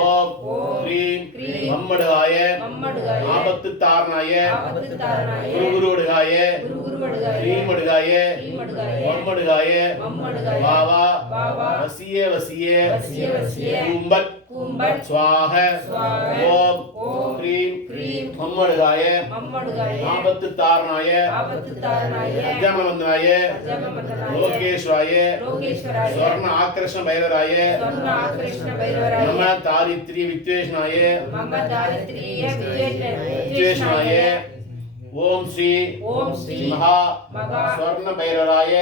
ஓம் cream மம்மடுகாய ஆபத்து தாரணாய குருகுருடுகாய க்ரீமடுகாய மம்மடுகாய வாவா வசிய கும்பட் स्वाह ओम क्रीम मम्मडगाय आपत्तु तारणाय अजमवंदनाय लोकेश्वराय स्वर्ण आकर्षण भैरवाय मम दारिद्र्य विद्वेषणाय ओम श्री महा स्वर्ण भैरवाय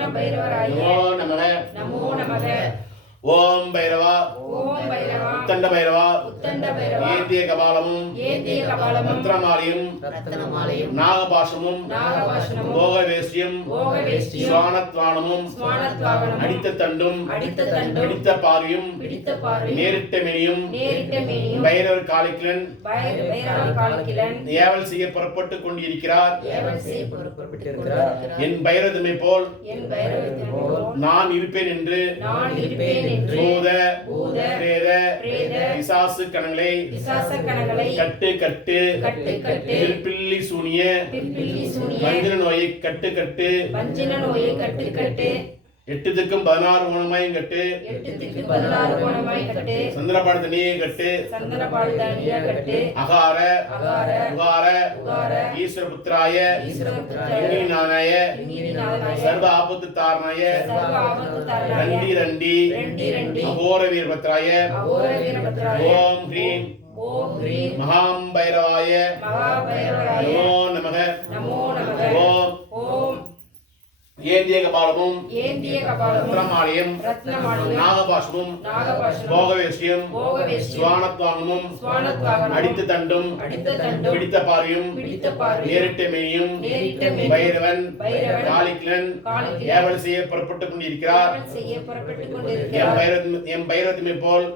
नमो नमः ओम भैरवा उत्तंड भैरवा ஏந்திய கபாலமும் ரத்னமாலையும் நாகபாஷமும் போகவேஷ்யம் சுவானத்வானமும் அடித்த தண்டும் பிடித்த பார்வையும் நேரிட்ட மேனியும் பைரவர் காலிக்கிலன் ஏவல் செய்ய புறப்பட்டு கொண்டிருக்கிறார். என் பைரவதமை போல் நான் இருப்பேன் என்று பூத பிரேத பிசாசு கணங்களை கட்டு திருப்பிள்ளி சூனிய வஞ்சின நோயை கட்டு எட்டுத்துக்கும் 16 கோணமாயும் கட்டு சந்திரபாடு தனியே கட்டு அகார உகார ஈஸ்வர புத்திராய நானாய சர்வ ஆபத்து தாரணாய ரண்டி அகோர வீரபத்ராய ஓம் ஹ்ரீம் மகாம் பைரவாய நமோ நமக ஓம் ஏந்திய கபாலமும் ரத்னமாலையும் நாகபாஷமும் போகவேஷ்யம் சுவானத்வானமும் அடித்த தண்டும் பிடித்த பார்வையும் நேரிட்ட மேனியும் பைரவன் காலிக்கிலன் ஏவல் செய்ய புறப்பட்டுக் கொண்டிருக்கிறார். என் பைரவத்தமை போல்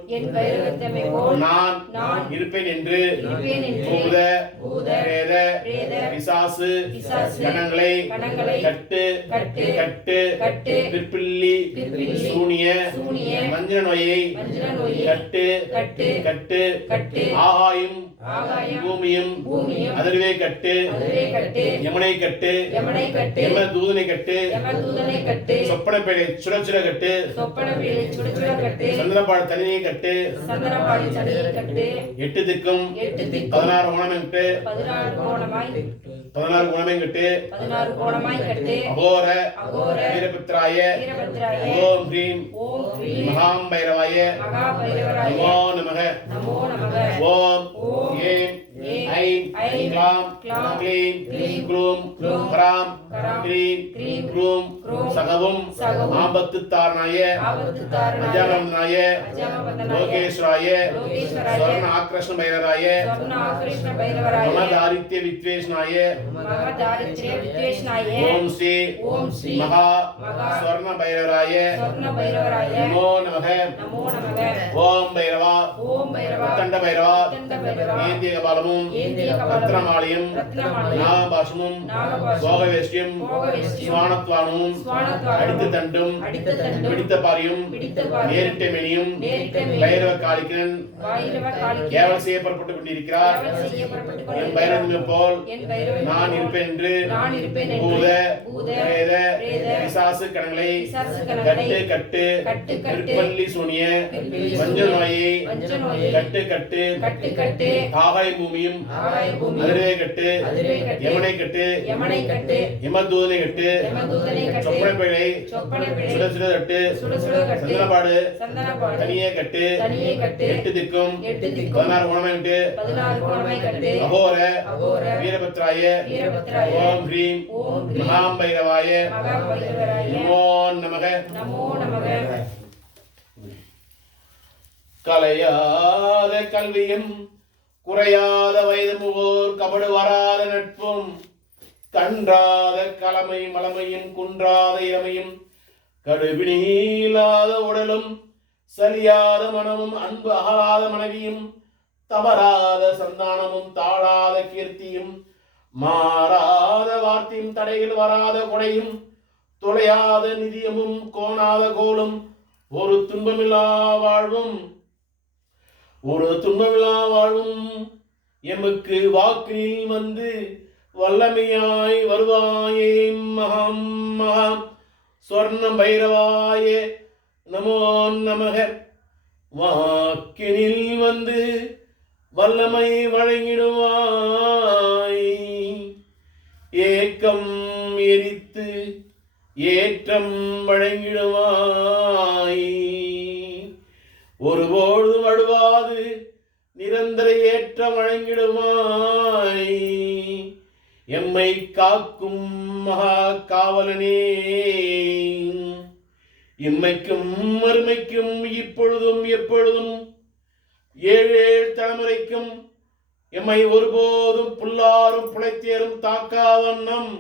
நான் இருப்பேன் என்று பூத பிரேத பிசாசு கணங்களை கட்டு பிற்பிள்ளி சூனிய வஞ்சின நோயை கட்டு ஆகாயும் பூமியும் அதிர்வே கட்டு யமனை கட்டு யம தூதனை கட்டு சொப்பன பேழை சுடச்சுட கட்டு சந்திரபாடு தனியை கட்டு எட்டு திக்கும் 16 கோணமும் கட்டு அகோர வீரபத்ராய ஓம் ஹ்ரீம் மகாம் பைரவாய நமோ நமக ஓம் ஏம் ஐம் க்ளாம் க்ளீம் க்ரூம் க்ராம் க்ரீம் க்ரூம் சகவும் ஆபத்து தாரணாய அஜானவந்தனாய லோகேஸ்வராய ஸ்வர்ண ஆக்ரஷ்ண பைரவாய மம தாரித்ய வித்வேஷனாய ஓம் ஸ்ரீ மகா ஸ்வர்ண பைரவராய நமோ நமக ஓம் பைரவா உத்தண்ட பைரவா ஏந்திய கபாலமும் ரத்னமாலையும் நாகபாஷமும் போகவேஷ்யம் சுவானத்வானமும் அடித்த தண்டும் பிடித்த பார்வையும் நேரிட்ட மேனியும் பைரவ காலிக்கிலன் ஏவல் செய்ய புறப்பட்டுக் கொண்டிருக்கிறார். என் பைரவதமை போல் நான் இருப்பேன் என்று பூத பிரேத பிசாசு கணங்களை கட்டு திருப்பள்ளி சூனிய வஞ்சன நோயை கட்டு ஆகாய பூமியும் அதிர்வே கட்டு யமனை கட்டு யமதூதனை கட்டு சொப்பன பேழை சுட கட்டு சந்திரபாடு தனியே கட்டு எட்டு திக்கும் 16 கோணமாய் கட்டு அகோர வீரபத்ராய ஓம் ஹ்ரீம் மகாம் பைரவாய நமோ நமக கலையாத கல்வியும் குறையாத வயது முகோர் கபடு வராத நட்பும் கன்றாத கலமை மலமையும் குன்றாத இளமையும் கடுபிணியில்லாத உடலும் சலியாத மனமும் அன்பு அகலாத மனைவியும் தவறாத சந்தானமும் தாழாத கீர்த்தியும் மாறாத வார்த்தையும் தடையில் வராத கொடையும் தொலையாத நிதியமும் கோணாத கோலும் ஒரு துன்பமில்லா வாழ்வும் எமக்கு வாக்கில் வந்து வல்லமையாய் வருவாயே மகம் மகம் ஸ்வர்ண பைரவாய நமோ நமக. வாக்கினில் வந்து வல்லமை வழங்கிடுவாய், ஏக்கம் எரித்து ஏற்றம் வழங்கிடுவாய், ஒருபோதும் அடுவாது நிரந்தர ஏற்றம் வழங்கிடுவாய், எம்மை காக்கும் மகா காவலனே, இம்மைக்கும் மறுமைக்கும் இப்பொழுதும் எப்பொழுதும் ஏழு தலைமுறைக்கும் எம்மை ஒருபோதும் புல்லாரும் புலைத்தேரும் தாக்காவண்ணம்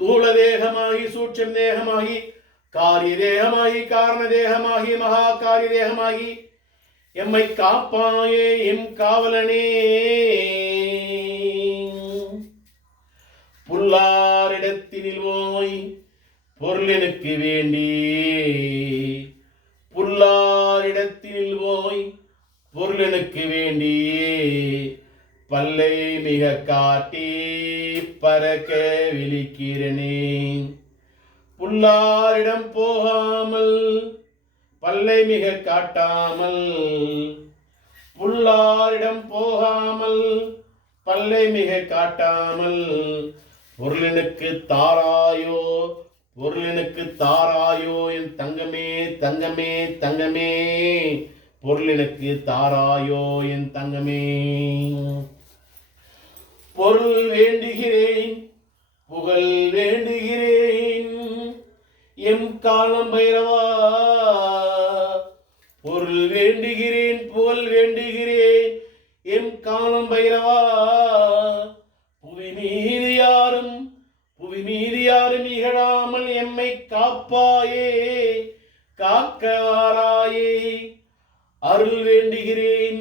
தூள தேகமாகி சூட்சம் தேகமாகி காரிய தேகமாகி காரண தேகமாகி மகா காரிய தேகமாகி எம்மை காப்பாயே எம் காவலனே. புல்லாரிடத்தினில் போய் பொருள் எனக்கு வேண்டி, புல்லாரிடத்தினில் போய் பொருள் எனக்கு வேண்டி, பல்லை மிக காட்டி பறக்க விழிக்கிறனே. புல்லாரிடம் போகாமல் பல்லை மிக காட்டாமல், புல்லாரிடம் போகாமல் பல்லை மிக காட்டாமல், பொருளினுக்கு தாராயோ பொருளினுக்கு தாராயோ என் தங்கமே தங்கமே தங்கமே, பொருளினுக்கு தாராயோ என் தங்கமே. பொருள் வேண்டுகிறேன் புகழ் வேண்டுகிறேன் எம் காலம் பைரவா, பொருள் வேண்டுகிறேன் புகழ் வேண்டுகிறேன் எம் காலம் பைரவா. புவி மீது யாரும் இகழாமல் எம்மை காப்பாயே காக்கவாராயே. அருள் வேண்டுகிறேன்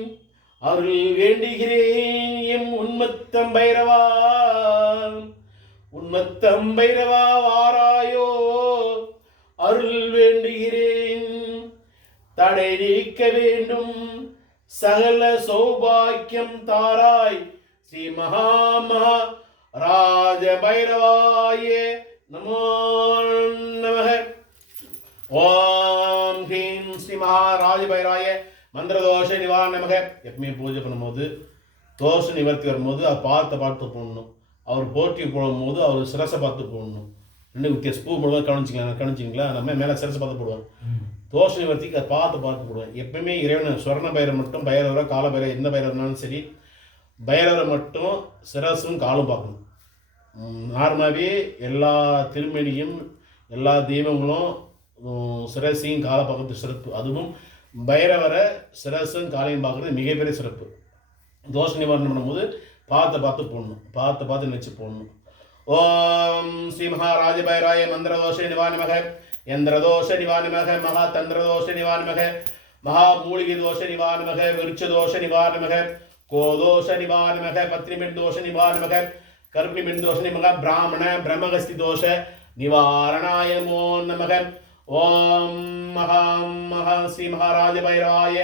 எம் உன்மத்தம் பைரவா, உன்மத்தம் பைரவா வாராயோ. அருள் வேண்டுகிறேன் தடை நீக்க வேண்டும் சகல சௌபாக்கியம் தாராய் ஸ்ரீ மகா ராஜ பைரவாய நமோ நமக. ஓம் ஹீம் ஸ்ரீ மகாராஜ பைரவாய மந்திரதோஷ நிவாரண நமக. எப்பவுமே பூஜை பண்ணும்போது தோஷ நிவர்த்தி வரும்போது அதை பார்த்து போடணும். அவர் போற்றி போடும்போது அவர் சிரசை பார்த்து போடணும். ரெண்டு வித்தியாசம். பூ போடுவோம் கவனிச்சிங்களா, நம்ம மேலே சிரசை பார்த்து போடுவோம். தோஷ நிவர்த்திக்கு அதை பார்த்து போடுவேன். எப்பவுமே இறைவன் சொர்ண பைரவர் மட்டும், பைரவரை கால பைரவர் எந்த பைரவர்னாலும் சரி, பைரவரை மட்டும் சிரசும் காலும் பார்க்கணும். நார்மலாகவே எல்லா திருமணியும் எல்லா தெய்வங்களும் சிரசையும் காலை பார்க்கறது சிறப்பு. அதுவும் பைரவரை சிரசும் காலையும் பார்க்குறது மிகப்பெரிய சிறப்பு. தோஷ நிவாரணம் பண்ணும்போது பார்த்து போடணும், பார்த்து நினச்சி போடணும். ஓம் ஸ்ரீ மகாராஜ பைராய மந்திரதோஷ நிவாரணமக, யந்திரதோஷ நிவாரணமக, மகா தந்திரதோஷ நிவாரணமக, மகா மூலிகை தோஷ நிவாரணமக, விருட்ச தோஷ நிவாரணமக, கோதோஷ நிவாரணமக, பத்ரிமெண் தோஷ நிவாரணமக, கர்ப்பிணிமெண் தோஷ நிமக, பிராமண பிரம்மகஸ்தி தோஷ நிவாரணாய நமோ நமக. ஓம் மகா ஸ்ரீ மகாராஜ பைரவாய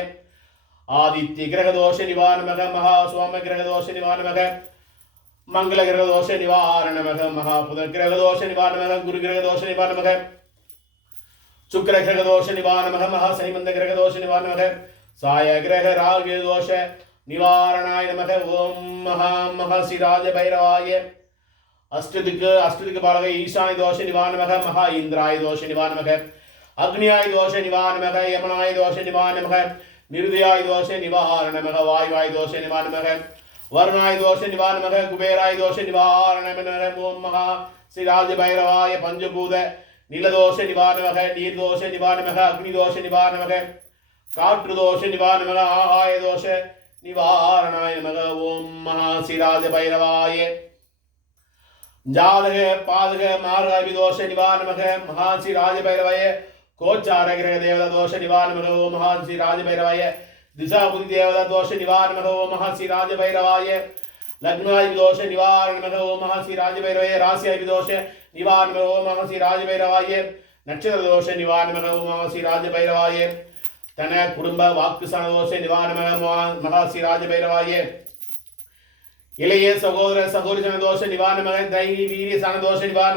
ஆதித்ய கிரக தோஷ நிவாரணமக, மகா சோம கிரக தோஷ நிவாரணமக, மங்கள கிரக தோஷ நிவாரணமக, மகா புதன் கிரக தோஷ நிவாரணமக, குரு கிரக தோஷ நிவாரணமக, சுக்கிர கிரக தோஷ நிவாரணமக, மகா சனிமந்த கிரக தோஷ நிவாரணமக, சாய கிரக ராகு தோஷ நிவாரணாய நமக. ஓம் மகா ஸ்ரீ ராஜ பைரவாய அஷ்டதிக்கு பாலக ஈசாய தோஷ நிவாரணமக, மகா இந்திராய தோஷ நிவாரணமக, அக்னியாய தோஷ நிவாரணமக, யமனாய தோஷ நிவாரணமக, நிருதயாய தோஷ நிவாரணமக, வாயுவாய தோஷ நிவாரணமக, வருணாய தோஷ நிவாரணமக, குபேராய தோஷ நிவாரணமக. ஓம் மகா ஸ்ரீ ராஜ பைரவாய பஞ்சபூத நிலதோஷ நிவாரணமக, நீர்தோஷ நிவாரணமக, அக்னி தோஷ நிவாரணமக, காற்று தோஷ நிவாரணமக, ஆகாய தோஷ நிவாரணாய நமக. ஓம் மகா ஸ்ரீ ராஜ பைரவாய ஜாதக பாதக மார்காபி தோஷ நிவாரணமக, மகா ஸ்ரீ ராஜ பைரவாய கோச்சார கிரக தேவதா தோஷ நிவாரணமக. ஓம் மகா ஸ்ரீ ராஜ பைரவாய திசாபுதி தேவதா தோஷ நிவாரணமக. ஓம் மகா ஸ்ரீ ராஜ பைரவாய லக்னாதி தோஷ நிவாரணமக. ஓம் மகா ஸ்ரீ ராஜ பைரவாய ராசியாதி தோஷ நிவாரண ஓம் நம ஸ்ரீ ராஜபைரவாய. நட்சத்திர தோஷ நிவாரண ஓம் நம ஸ்ரீ ராஜபைரவாய. தன குடும்ப வாக்கு சனதோஷ நிவாரண மகா ஸ்ரீ ராஜபைரவாய. இளைய சகோதர சகோதரி சனதோஷ நிவாரண தைரிய வீரிய சனதோஷ நிவாரண